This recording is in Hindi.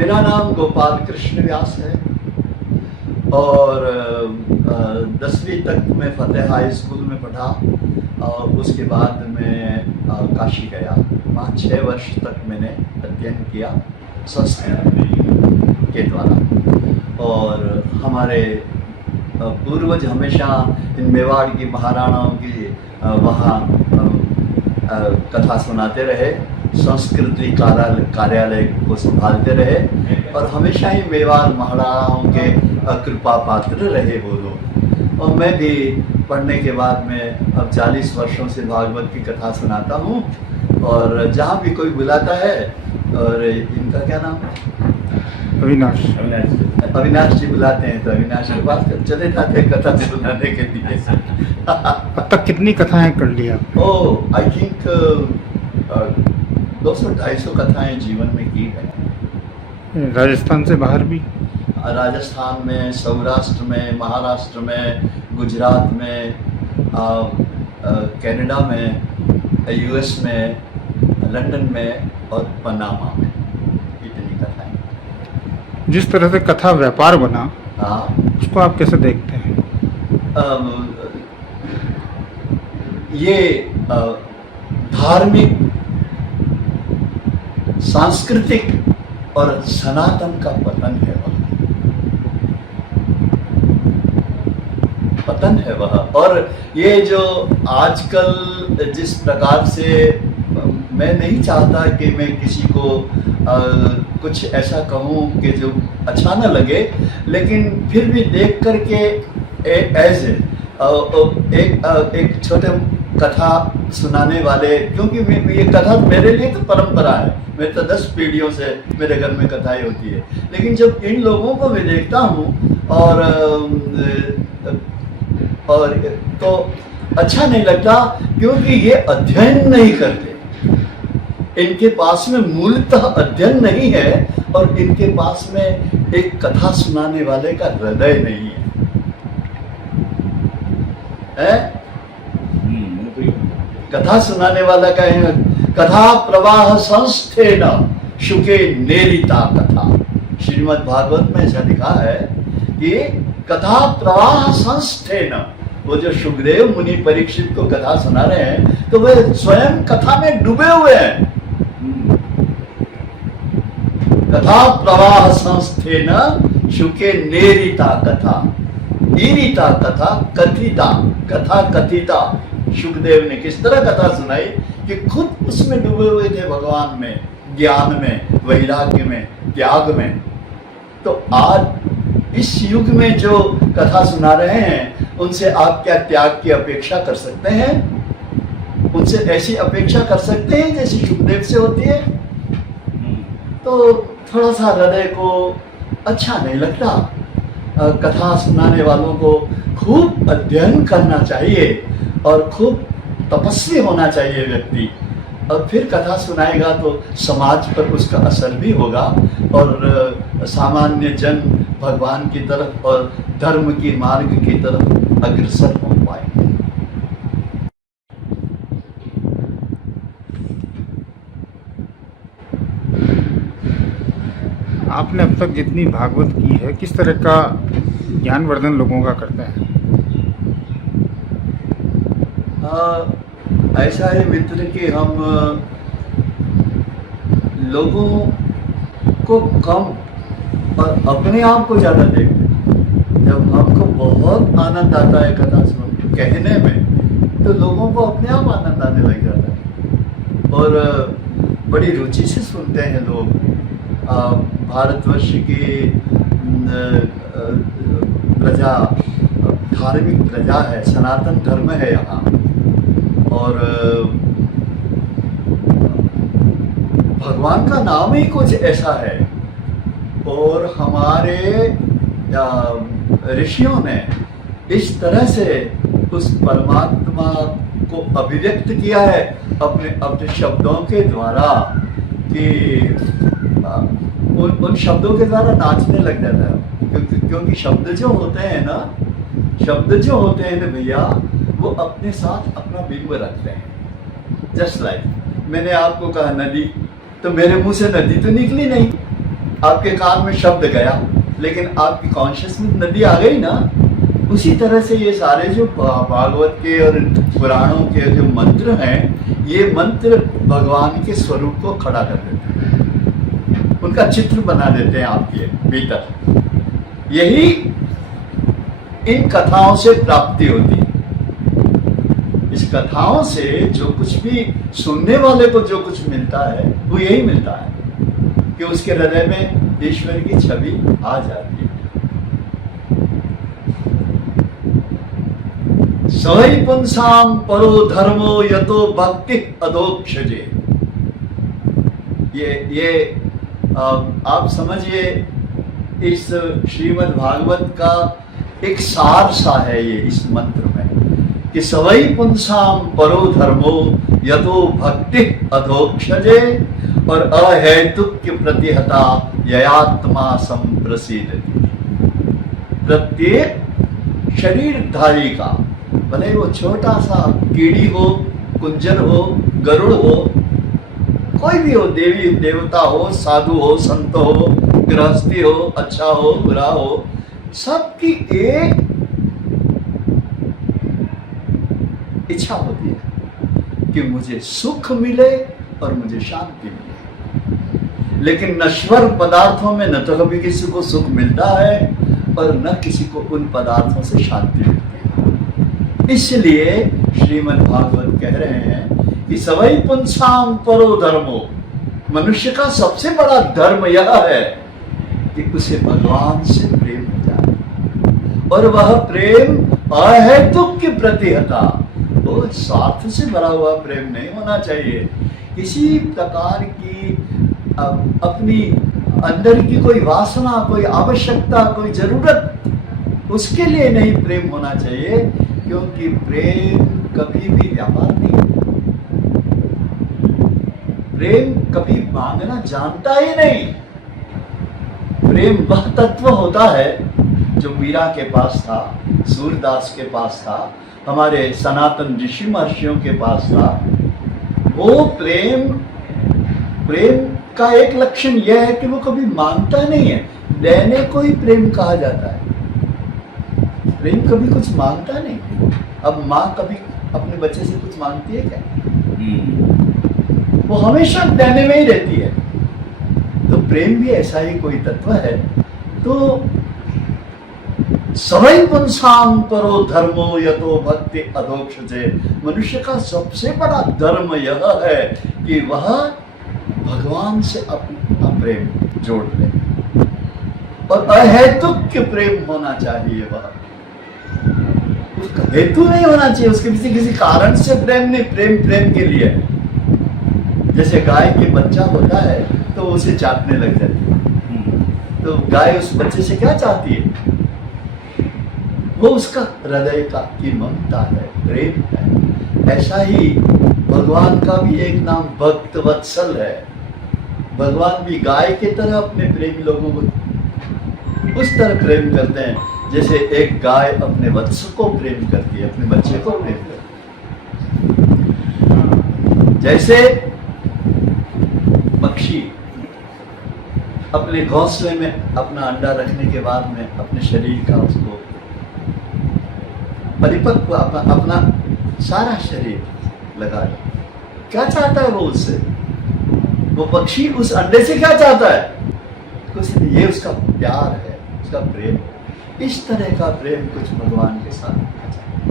मेरा नाम गोपाल कृष्ण व्यास है और 10वीं तक मैं फतेह हाई स्कूल में पढ़ा और उसके बाद मैं काशी गया। वहाँ 6 वर्ष तक मैंने अध्ययन किया संस्कृत के द्वारा। और हमारे पूर्वज हमेशा इन मेवाड़ की महाराणाओं की वहाँ कथा सुनाते रहे, संस्कृति कार्यालय को संभालते रहे और हमेशा ही मेवाड़ महाराणाओं के कृपा पात्र रहे वो लोग। और मैं भी पढ़ने के बाद में अब 40 वर्षों से भागवत की कथा सुनाता हूँ और जहाँ भी कोई बुलाता है। और इनका क्या नाम है? अविनाश जी बुलाते हैं तो अविनाश के पास चले जाते हैं कथा सुनाने के लिए। अब तक कितनी कथाएं कर ली आप? ओह, आई थिंक 200-250 कथाएं जीवन में की है। राजस्थान से बाहर भी? राजस्थान में, सौराष्ट्र में, महाराष्ट्र में, गुजरात में, कनाडा में, यूएस में, लंदन में और पनामा में। इतनी कथाएं। जिस तरह से कथा व्यापार बना, हाँ, उसको आप कैसे देखते हैं? ये धार्मिक, सांस्कृतिक और सनातन का पतन है वह। और ये जो आजकल जिस प्रकार से, मैं नहीं चाहता कि मैं किसी को कुछ ऐसा कहूँ कि जो अच्छा न लगे, लेकिन फिर भी देख करके एज एक छोटे कथा सुनाने वाले, क्योंकि ये कथा मेरे लिए तो परंपरा है, मेरे तो 10 पीढ़ियों से मेरे घर में कथाएं होती है। लेकिन जब इन लोगों को मैं देखता हूँ और तो अच्छा नहीं लगता, क्योंकि ये अध्ययन नहीं करते। इनके पास में मूलतः अध्ययन नहीं है और इनके पास में एक कथा सुनाने वाले का हृदय नहीं है? कथा सुनाने वाला का है, कथा प्रवाह संस्थेन शुके नेरिता कथा। श्रीमद् भागवत में ऐसा लिखा है कि कथा प्रवाह संस्थेन, वो जो सुखदेव मुनि परीक्षित को कथा सुना रहे हैं तो वे स्वयं कथा में डूबे हुए हैं। कथा प्रवाह संस्थेन शुके नेरिता कथा, ईरिता कथा कथिता, कथा कथिता। सुखदेव ने किस तरह कथा सुनाई कि खुद उसमें डूबे हुए थे, भगवान में, ज्ञान में, वैराग्य में, त्याग में। तो आज इस युग में जो कथा सुना रहे हैं, उनसे आप क्या त्याग की अपेक्षा कर सकते हैं? उनसे ऐसी अपेक्षा कर सकते हैं जैसी सुखदेव से होती है? तो थोड़ा सा हृदय को अच्छा नहीं लगता। कथा सुनाने वालों को खूब अध्ययन करना चाहिए और खूब तपस्वी होना चाहिए व्यक्ति, और फिर कथा सुनाएगा तो समाज पर उसका असर भी होगा और सामान्य जन भगवान की तरफ और धर्म की मार्ग की तरफ अग्रसर हो पाएंगे। आपने अब तक जितनी भागवत की है, किस तरह का ज्ञानवर्धन लोगों का करते हैं? ऐसा है मित्र कि हम लोगों को कम और अपने आप को ज़्यादा देखते हैं। जब हमको बहुत आनंद आता है कथा सुन कहने में, तो लोगों को अपने आप आनंद आने लग जाता है और बड़ी रुचि से सुनते हैं लोग। भारतवर्ष की प्रजा धार्मिक प्रजा है, सनातन धर्म है यहाँ, और भगवान का नाम ही कुछ ऐसा है। और हमारे ऋषियों ने इस तरह से उस परमात्मा को अभिव्यक्त किया है अपने शब्दों के द्वारा कि उन शब्दों के द्वारा नाचने लग जाता है। क्योंकि शब्द जो होते हैं ना, भैया, वो अपने साथ अपना बिंब रखते हैं। जस्ट लाइक मैंने आपको कहा नदी, तो मेरे मुंह से नदी तो निकली नहीं, आपके कान में शब्द गया, लेकिन आपकी कॉन्शियसनेस नदी आ गई ना। उसी तरह से ये सारे जो भागवत के और पुराणों के जो मंत्र हैं, ये मंत्र भगवान के स्वरूप को खड़ा कर देते हैं, उनका चित्र बना देते हैं आपके भीतर। यही इन कथाओं से प्राप्ति होती है। इस कथाओं से जो कुछ भी सुनने वाले को जो कुछ मिलता है, वो यही मिलता है कि उसके हृदय में ईश्वर की छवि आ जाती है। सवै पुंसाम परो धर्मो यतो भक्ति अधोक्षजे। ये आप समझिए, इस श्रीमद् भागवत का एक सार सा है ये इस मंत्र में, कि सवै पुंसाम परो धर्मो यतो भक्ति अधोक्षजे और अहेतुक प्रतिहता ययात्मा संप्रसिद्धति। प्रत्येक शरीरधारी का, भले वो छोटा सा कीड़ी हो, कुंजर हो, गरुड़ हो, कोई भी हो, देवी देवता हो, साधु हो, संत हो, गृहस्थी हो, अच्छा हो, बुरा हो, सबकी एक इच्छा होती है कि मुझे सुख मिले और मुझे शांति मिले। लेकिन नश्वर पदार्थों में न तो कभी किसी को सुख मिलता है और न किसी को उन पदार्थों से शांति मिलती है। इसलिए श्रीमद् भागवत कह रहे हैं कि सवै पुंसाम परो धर्मो, मनुष्य का सबसे बड़ा धर्म यह है कि उसे भगवान से प्रेम हो जाए, और वह प्रेम अहेतुक की प्रतिहता, वो स्वार्थ से भरा हुआ प्रेम नहीं होना चाहिए। किसी प्रकार की अपनी अंदर की कोई वासना, कोई आवश्यकता, कोई जरूरत, उसके लिए नहीं प्रेम होना चाहिए, क्योंकि प्रेम कभी भी व्यापार नहीं है। प्रेम कभी मांगना जानता ही नहीं। प्रेम वह तत्व होता है जो मीरा के पास था, सूरदास के पास था, हमारे सनातन ऋषि महर्षियों के पास था। वो प्रेम का एक लक्षण यह है कि वो कभी मांगता नहीं है। देने को ही प्रेम कहा जाता है। प्रेम कभी कुछ मांगता नहीं। अब माँ कभी अपने बच्चे से कुछ मांगती है क्या? वो हमेशा देने में ही रहती है। तो प्रेम भी ऐसा ही कोई तत्व है। तो सवै पुंसाम परो धर्मो यतो भक्ति अधोक्षजे, मनुष्य का सबसे बड़ा धर्म यह है कि वह भगवान से अपना प्रेम जोड़ ले, और अहेतुक प्रेम होना चाहिए। वह उसका हेतु नहीं होना चाहिए, उसके किसी कारण से प्रेम नहीं। प्रेम के लिए, जैसे गाय के बच्चा होता है तो उसे चाटने लग जाती है, तो गाय उस बच्चे से क्या चाहती है? वो उसका हृदय का की ममता है, प्रेम है। ऐसा ही भगवान का भी एक नाम भक्त वत्सल है। भगवान भी गाय की तरह अपने प्रेमी लोगों को उस तरह प्रेम करते हैं जैसे एक गाय अपने वत्स को प्रेम करती है, अपने बच्चे को प्रेम करती है। जैसे पक्षी अपने घोंसले में अपना अंडा रखने के बाद में अपने शरीर का उसको परिपक्व अपना सारा शरीर लगा दे, क्या चाहता है वो उससे? वो पक्षी उस अंडे से क्या चाहता है? कुछ नहीं, ये उसका प्यार है, उसका प्रेम। इस तरह का प्रेम कुछ भगवान के साथ होना चाहिए।